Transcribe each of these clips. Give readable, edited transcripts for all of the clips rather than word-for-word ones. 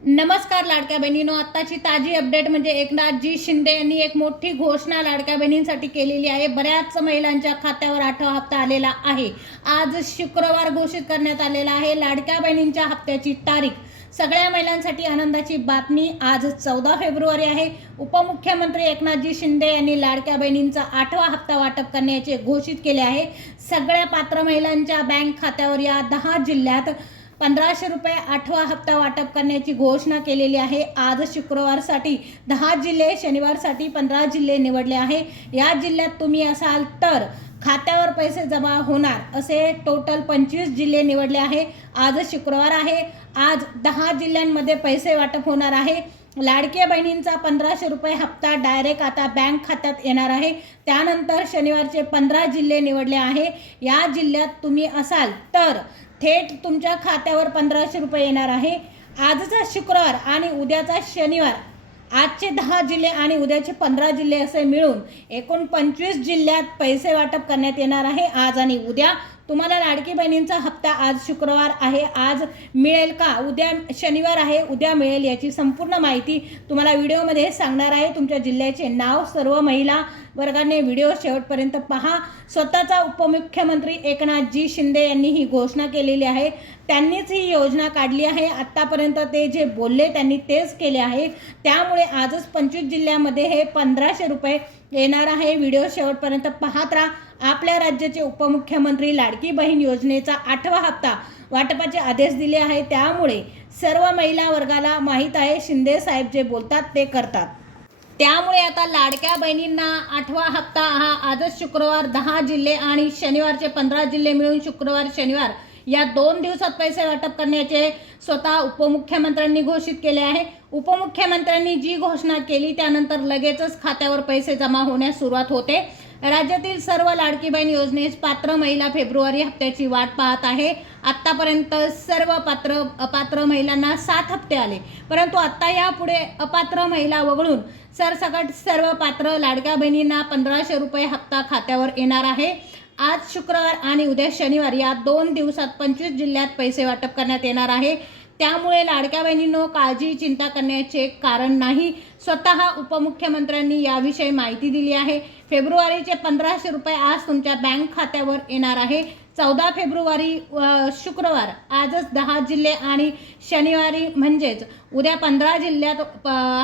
नमस्कार लाडक्या बहिणींनो, आत्ताची ताजी अपडेट म्हणजे एकनाथजी शिंदे यांनी एक मोठी घोषणा लाडक्या बहिणींसाठी केलेली आहे। बऱ्याच महिलांच्या खात्यावर 8वा हप्ता आलेला आहे। आज शुक्रवार घोषित करण्यात आलेला आहे लाडक्या बहिणींच्या हप्त्याची तारीख। सगळ्या महिलांसाठी आनंदाची बातमी। आज 14 फेब्रुवारी आहे। उपमुख्यमंत्री एकनाथजी शिंदे यांनी लाडक्या बहिणींचा 8वा हप्ता वाटप करण्याचे घोषित केले आहे। सगळ्या पात्र महिलांच्या बँक खात्यावर या 10 जिल्ह्यात 1500 रुपये 8वा हप्ता वाटप करण्याची घोषणा केलेली आहे। आज शुक्रवारसाठी 10 जिल्हे, शनिवारसाठी 15 जिल्हे निवडले आहे। या जिल्ह्यात तुम्ही असाल तर खात्यावर पैसे जमा होणार असे टोटल 25 जिल्हे निवडले आहे। आज शुक्रवार आहे। आज 10 जिल्ह्यांमध्ये पैसे वाटप होणार आहे। लाडक्या बहिणींचा 1500 रुपये हप्ता डायरेक्ट आता बँक खात्यात येणार आहे। त्यानंतर शनिवारचे 15 जिल्हे निवडले आहे। या जिल्ह्यात तुम्ही असाल तर थेट तुमच्या खात्यावर 1500 रुपये येणार आहे। आजचा शुक्रवार आणि उद्याचा शनिवार, आजचे 10 जिल्हे आणि उद्याचे 15 जिल्हे असे मिळून एकूण 25 जिल्ह्यात पैसे वाटप करण्यात येणार आहे। आज आणि उद्या तुम्हाला लाडकी बहिणींचा हप्ता आज शुक्रवार आहे, आज मिळेल का, उद्या शनिवार आहे, उद्या मिळेल याची संपूर्ण माहिती तुम्हाला व्हिडिओमध्ये सांगणार आहे। तुमच्या जिल्ह्याचे नाव सर्व महिला वर्गाने व्हिडिओ शेवटपर्यंत पहा। स्वतःचा उपमुख्यमंत्री एकनाथजी शिंदे यांनी ही घोषणा केलेली आहे। त्यांनीच ही योजना काढली आहे। आत्तापर्यंत ते जे बोलले त्यांनी तेच केले आहे। त्यामुळे आजच 25 जिल्ह्यामध्ये हे 1500 रुपये येणार आहे। व्हिडिओ शेवटपर्यंत पाहत राहा। आपल्या राज्याचे उपमुख्यमंत्री लाडकी बहीण योजनेचा 8वा हप्ता वाटपाचे आदेश दिले आहे। त्यामुळे सर्व महिला वर्गाला माहीत आहे, शिंदे साहेब जे बोलतात ते करतात। त्यामुळे आता लाडक्या बहिणींना 8वा हप्ता हा आजच शुक्रवार 10 जिल्हे आणि शनिवारचे 15 जिल्हे मिळून शुक्रवार शनिवार या 2 दिवसात पैसे वाटप करण्याचे स्वतः उपमुख्यमंत्र्यांनी घोषित केले आहे। उपमुख्यमंत्र्यांनी जी घोषणा केली त्यानंतर लगेचच खात्यावर पैसे जमा होण्यास सुरुवात होते। राज्यातील सर्व लाडकी बहीण योजनेस पात्र महिला फेब्रुवारी हप्त्याची वाट पाहत आहे। आत्तापर्यंत सर्व अपात्र महिलांना 7 हप्ते आले, परंतु आता यापुढे अपात्र महिला वगळून सरसकट सर्व पात्र लाडक्या बहिणींना 1500 रुपये हप्ता खात्यावर येणार आहे। आज शुक्रवार आणि उद्या शनिवार या 2 दिवसात 25 जिल्ह्यात पैसे वाटप करण्यात येणार आहे। त्यामुळे लाडक्या बहिणींनो, काळजी चिंता करण्याचे कारण नाही। स्वतः उपमुख्यमंत्र्यांनी याविषयी माहिती दिली आहे। फेब्रुवारीचे 1500 रुपये आज तुमच्या बँक खात्यावर येणार आहे। 14 फेब्रुवारी शुक्रवार, आजच 10 जिल्हे आणि शनिवारी म्हणजेच उद्या 15 जिल्ह्यात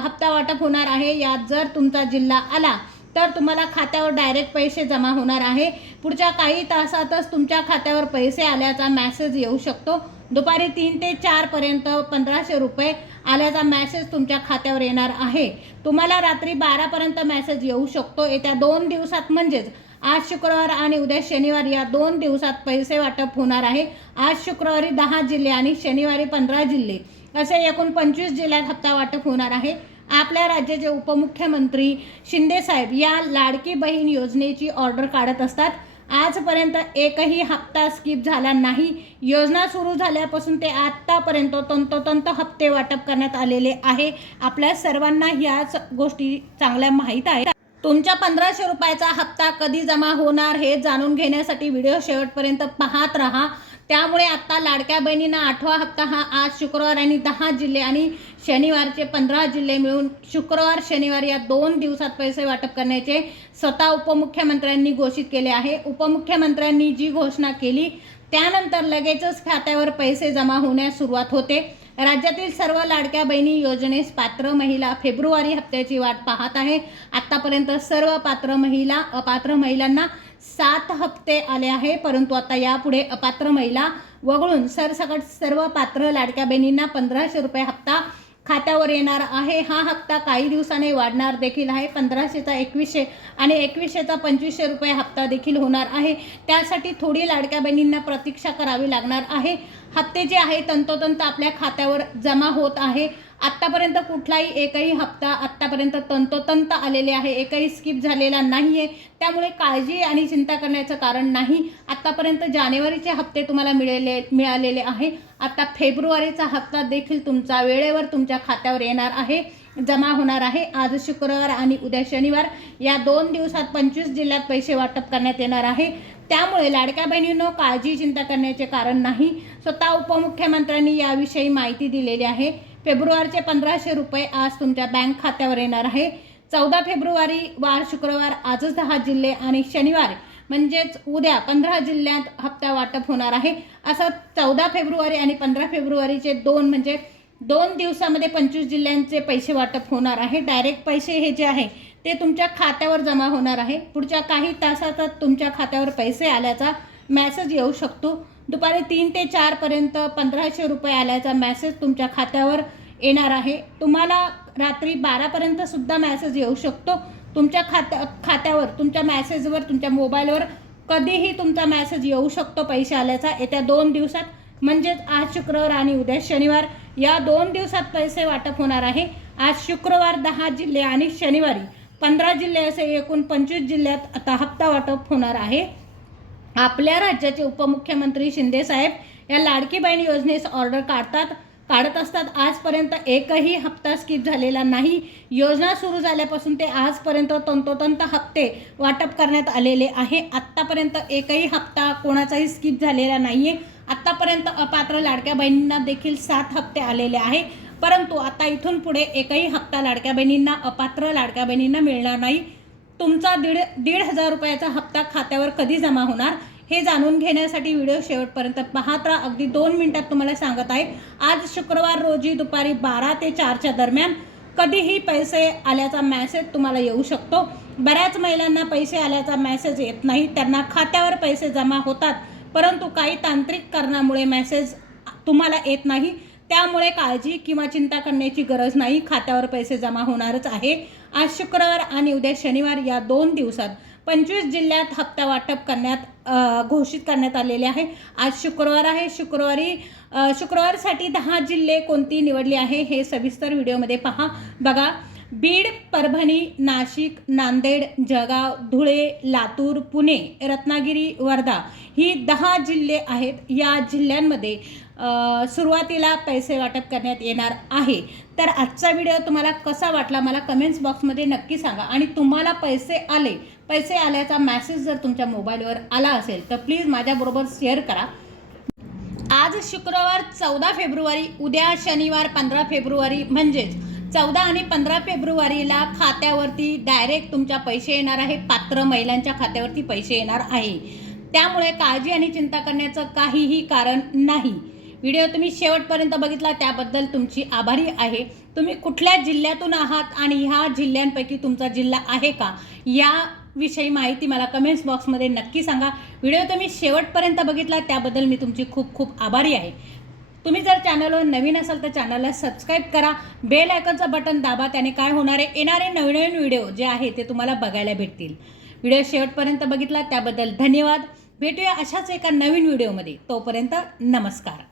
हप्ता वाटप होणार आहे। यात जर तुमचा जिल्हा आला तर तुम्हाला खात्यावर डायरेक्ट पैसे जमा होणार आहे। पुढच्या काही तासातच तुमच्या खात्यावर पैसे आल्याचा मेसेज येऊ शकतो। दुपारी 3 ते 4 पर्यंत 1500 रुपये आल्याचा मेसेज तुमच्या खात्यावर येणार आहे। तुम्हाला रात्री 12 पर्यंत मेसेज येऊ शकतो। येत्या 2 दिवसात म्हणजेच आज शुक्रवार आणि उद्या शनिवार या 2 दिवसात पैसे वाटप होणार आहे। आज शुक्रवारी 10 जिल्हे आणि शनिवारी 15 जिल्हे असे एकूण 25 जिल्ह्यात हप्ता वाटप होणार आहे। आपल्या राज्याचे उपमुख्यमंत्री शिंदे साहेब या लाडकी बहीण योजनेची ऑर्डर काढत असतात। आजपर्यंत एकही हप्ता स्किप झाला नाही। योजना सुरू झाल्यापासून ते आतापर्यंत तंतोतंत हप्ते वाटप करण्यात आलेले आहे। आपल्या सर्वांना ह्याच गोष्टी चांगल्या माहीत आहेत। तुमच्या 1500 रुपयाचा हप्ता कधी जमा होणार हे जाणून घेण्यासाठी व्हिडिओ शेवटपर्यंत पाहत राहा। त्यामुळे आता लाडक्या बहिणींना 8वा हप्ता हा आज शुक्रवार आणि 10 जिल्हे आणि शनिवारचे 15 जिल्हे मिळून शुक्रवार शनिवार या 2 दिवसात पैसे वाटप करण्याचे स्वतः उपमुख्यमंत्र्यांनी घोषित केले आहे। उपमुख्यमंत्र्यांनी जी घोषणा केली त्यानंतर लगेचच खात्यावर पैसे जमा होण्यास सुरुवात होते। राज्यातील सर्व लाडक्या बहिणी योजनेस पात्र महिला फेब्रुवारी हप्त्याची वाट पाहत आहे। आतापर्यंत सर्व अपात्र महिलांना 7 हप्ते आले आहे, परंतु आता यापुढे अपात्र महिला वगळून सरसकट सर्व पात्र लाडक्या बहिणींना 1500 रुपये हप्ता खात्यावर येणार आहे। हा हप्ता काही दिवसांनी वाढणार देखील आहे। 1500चा 2100 आणि 2100चा 2500 रुपये हप्ता देखील होणार आहे। त्यासाठी थोडी लाडक्या बहिणींना प्रतीक्षा करावी लागणार आहे। हप्ते जे आहे तंतोतंत आपल्या खात्यावर जमा होत आहे। आत्तापर्यंत कुठलाही एकही हप्ता आत्तापर्यंत तंतोतंत आलेले आहे, एकही स्किप झालेला नाही आहे। त्यामुळे काळजी आणि चिंता करण्याचं कारण नाही। आत्तापर्यंत जानेवारीचे हप्ते तुम्हाला मिळालेले आहे। आता फेब्रुवारीचा हप्ता देखील तुमचा वेळेवर तुमच्या खात्यावर येणार आहे, जमा होणार आहे। आज शुक्रवार आणि उद्या शनिवार या 2 दिवसात 25 जिल्ह्यात पैसे वाटप करण्यात येणार आहे। त्यामुळे लाडक्या बहिणींनो काळजी चिंता करण्याचे कारण नाही. स्वतः उपमुख्यमंत्र्यांनी याविषयी माहिती दिलेली आहे. फेब्रुवारीचे 1500 रुपये आज तुमच्या बँक खात्यावर येणार आहे. 14 फेब्रुवारी वार शुक्रवार, आजच 10 जिल्हे आणि शनिवार म्हणजेच उद्या 15 जिल्ह्यात हप्ता वाटप होणार आहे. असं 14 फेब्रुवारी आणि 15 फेब्रुवारीचे म्हणजे 2 दिवसामध्ये 25 जिल्ह्यांचे पैसे वाटप होणार आहे. डायरेक्ट पैसे हे जे आहे ते तुमच्या खात्यावर जमा होणार आहे. पुढच्या काही तासातच तुमच्या खात्यावर पैसे आल्याचा मेसेज येऊ शकतो. दुपारी 3 ते 4 पर्यंत 1500 रुपये आल्याचा मेसेज तुमच्या खात्यावर येणार आहे. तुम्हाला रात्री 12 पर्यंत सुद्धा मेसेज येऊ शकतो. तुमच्या खात्यावर तुमच्या मेसेजवर तुमच्या मोबाईलवर कधीही तुमचा मेसेज येऊ शकतो पैसे आल्याचा. येत्या 2 दिवसात म्हणजेच आज शुक्रवार आणि उद्या शनिवार या 2 दिवसात पैसे वाटप होणार आहे. आज शुक्रवार 10 जिल्हे आणि शनिवारी 15 जिल्हे असे एकूण 25 जिल्ह्यात आता हप्ता वाटप होणार आहे. आपल्या राज्याचे उपमुख्यमंत्री शिंदे साहेब या लाडकी बहीण योजनेस ऑर्डर काढत असतात. आजपर्यंत एकही हप्ता स्किप झालेला नाही. योजना सुरू झाल्यापासून ते आजपर्यंत तंतोतंत हप्ते वाटप करण्यात आलेले आहे. आत्तापर्यंत एकही हप्ता कोणाचाही स्किप झालेला नाही आहे. आत्तापर्यंत अपात्र लाडक्या बहिणींना देखील 7 हप्ते आलेले आहे. परंतु आता इथून पुढे एकही हप्ता लाडक्या बहिणींना अपात्र लाडक्या बहिणींना मिळणार नाही. तुमचा 1,500 रुपयाचा हप्ता खात्यावर कधी जमा होणार हे जाणून घेण्यासाठी व्हिडिओ शेवटपर्यंत पाहत राहा. अगदी 2 मिनिटात तुम्हाला सांगत आहे. आज शुक्रवार रोजी दुपारी 12 ते 4च्या दरम्यान कधीही पैसे आल्याचा मेसेज तुम्हाला येऊ शकतो. बऱ्याच महिलांना पैसे आल्याचा मेसेज येत नाही. त्यांना खात्यावर पैसे जमा होतात, परंतु काही तांत्रिक कारणामुळे मेसेज तुम्हाला येत नाही. त्यामुळे काळजी किंवा चिंता करण्याची गरज नाही. खात्यावर पैसे जमा होणारच आहे. आज शुक्रवार आणि उद्या शनिवार या 2 दिवसात 25 जिल्ह्यात हप्ता वाटप घोषित करण्यात आलेले आहे. आज शुक्रवार आहे. शुक्रवारसाठी 10 जिल्हे कोणती निवडली आहे हे सविस्तर व्हिडिओमध्ये बघा. बीड, परभणी, नाशिक, नांदेड, जळगाव, धुळे, लातूर, पुणे, रत्नागिरी, वर्धा ही 10 जिल्हे आहेत. या जिल्ह्यांमध्ये सुरुवातीला पैसे वाटप करण्यात येणार आहे. तर आजचा व्हिडिओ तुम्हाला कसा वाटला मला कमेंट्स बॉक्समध्ये नक्की सांगा. आणि तुम्हाला पैसे आल्याचा मेसेज जर तुमच्या मोबाईलवर आला असेल तर प्लीज माझ्याबरोबर शेअर करा. आज शुक्रवार 14 फेब्रुवारी, उद्या शनिवार 15 फेब्रुवारी म्हणजेच 14 आणि 15 फेब्रुवारीला खात्यावरती डायरेक्ट तुमच्या पैसे येणार आहे. पात्र महिलांच्या खात्यावरती पैसे येणार आहे. त्यामुळे काळजी आणि चिंता करण्याचं काहीही कारण नाही. व्हिडिओ तुम्ही शेवटपर्यंत बघितला त्याबद्दल तुमची आभारी आहे. तुम्ही कुठल्या जिल्ह्यातून आहात आणि ह्या जिल्ह्यांपैकी तुमचा जिल्हा आहे का याविषयी माहिती मला कमेंट्स बॉक्समध्ये नक्की सांगा. व्हिडिओ तुम्ही शेवटपर्यंत बघितला त्याबद्दल मी तुमची खूप खूप आभारी आहे. तुम्ही जर चॅनलवर नवीन असाल तर चॅनलला सबस्क्राईब करा. बेल आयकॉनचं बटन दाबा. त्याने काय होणार आहे, येणारे नवीन व्हिडिओ जे आहे ते तुम्हाला बघायला भेटतील. व्हिडिओ शेवटपर्यंत बघितला त्याबद्दल धन्यवाद. भेटूया अशाच एका नवीन व्हिडिओमध्ये. तोपर्यंत नमस्कार.